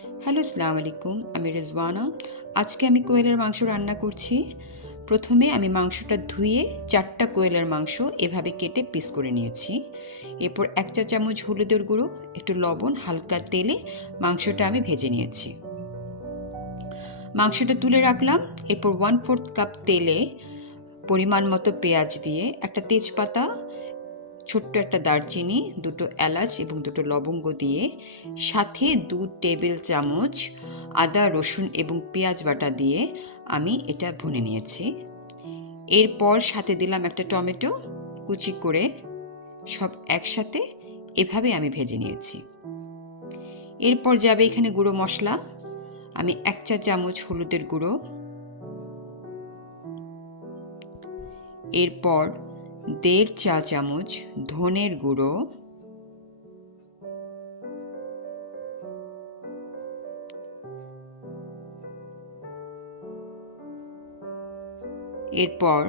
Hello, আসসালামু আলাইকুম, আমি রেজওয়ানা। আজকে আমি কোয়েলের মাংস রান্না করছি। প্রথমে আমি মাংসটা ধুয়ে চারটা কোয়েলের মাংস এভাবে কেটে পিস করে নিয়েছি। এরপর এক চা চামচ হলুদের গুঁড়ো, একটু লবণ, হালকা তেলে মাংসটা আমি ভেজে নিয়েছি। মাংসটা তুলে রাখলাম। এরপর ওয়ান ফোর্থ কাপ তেলে পরিমাণ মতো পেঁয়াজ দিয়ে একটা তেজপাতা ছোট্ট একটা দারচিনি, দুটো এলাচ এবং দুটো লবঙ্গ দিয়ে সাথে দু টেবিল চামচ আদা, রসুন এবং পেঁয়াজ বাটা দিয়ে আমি এটা ভুনে নিয়েছি। এরপর সাথে দিলাম একটা টমেটো, কুচি করে সব একসাথে এভাবে আমি ভেজে নিয়েছি। এরপর যাবে এখানে গুঁড়ো মশলা। আমি এক চা চামচ হলুদের গুঁড়ো। এরপর দেড় চা চামচ ধনের গুঁড়ো, এরপর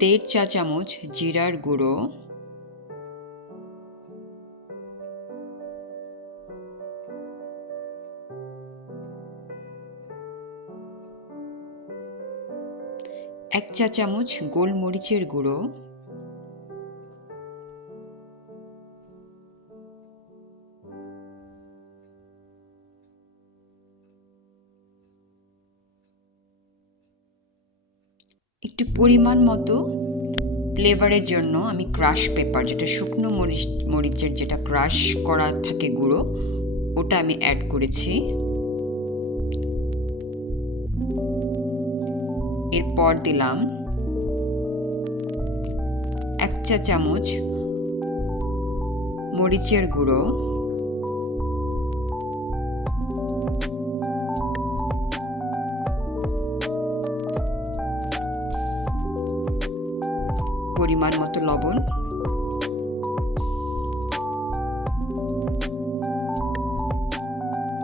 দেড় চা চামচ জিরার গুঁড়ো, এক চা চামচ গোলমরিচের গুঁড়ো একটু পরিমাণ মতো ফ্লেভারের জন্য আমি ক্রাশ পেপার যেটা শুকনো মরিচ, মরিচের যেটা ক্রাশ করা থাকে গুঁড়ো, ওটা আমি অ্যাড করেছি। এরপর দিলাম এক চা চামচ মরিচের গুঁড়ো। পরিমাণ মতো লবণ।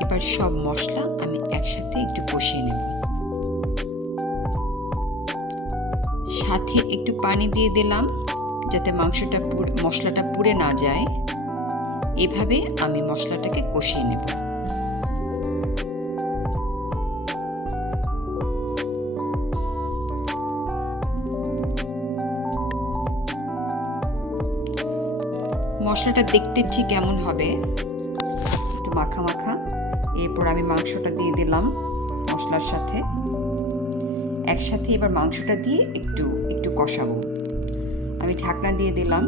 এবার সব মশলা আমি একসাথে একটু কষিয়ে নেব। সাথে একটু পানি দিয়ে দিলাম যাতে মাংসটা মশলাটা পুড়ে না যায়। এভাবে আমি মশলাটাকে কষিয়ে নেব। মশলাটা দেখতে ঠিক কেমন হবে? একটু মাখা মাখা। এরপর আমি মাংসটা দিয়ে দিলাম মশলার সাথে। একসাথে এবার মাংসটা দিয়ে একটু একটু কষাবো। আমি ঢাকনা দিয়ে দিলাম।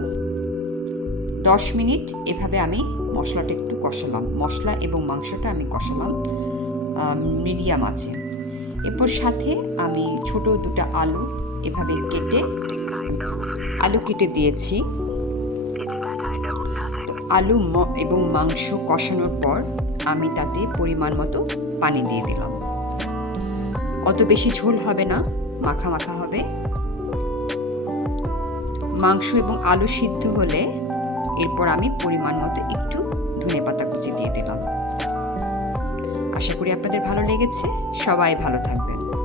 দশ মিনিট এভাবে আমি মশলাটা একটু কষালাম। মশলা এবং মাংসটা আমি কষালাম মিডিয়াম আছে। এরপর সাথে আমি ছোট দুটো আলু এভাবে কেটে, আলু কেটে দিয়েছি। আলু এবং মাংস কষানোর পর আমি তাতে পরিমাণ মতো পানি দিয়ে দিলাম। অত বেশি ঝোল হবে না, মাখা মাখা হবে। মাংস এবং আলু সিদ্ধ হলে এরপর আমি পরিমাণ মতো একটু ধনে পাতা কুচি দিয়ে দিলাম। আশা করি আপনাদের ভালো লেগেছে। সবাই ভালো থাকবেন।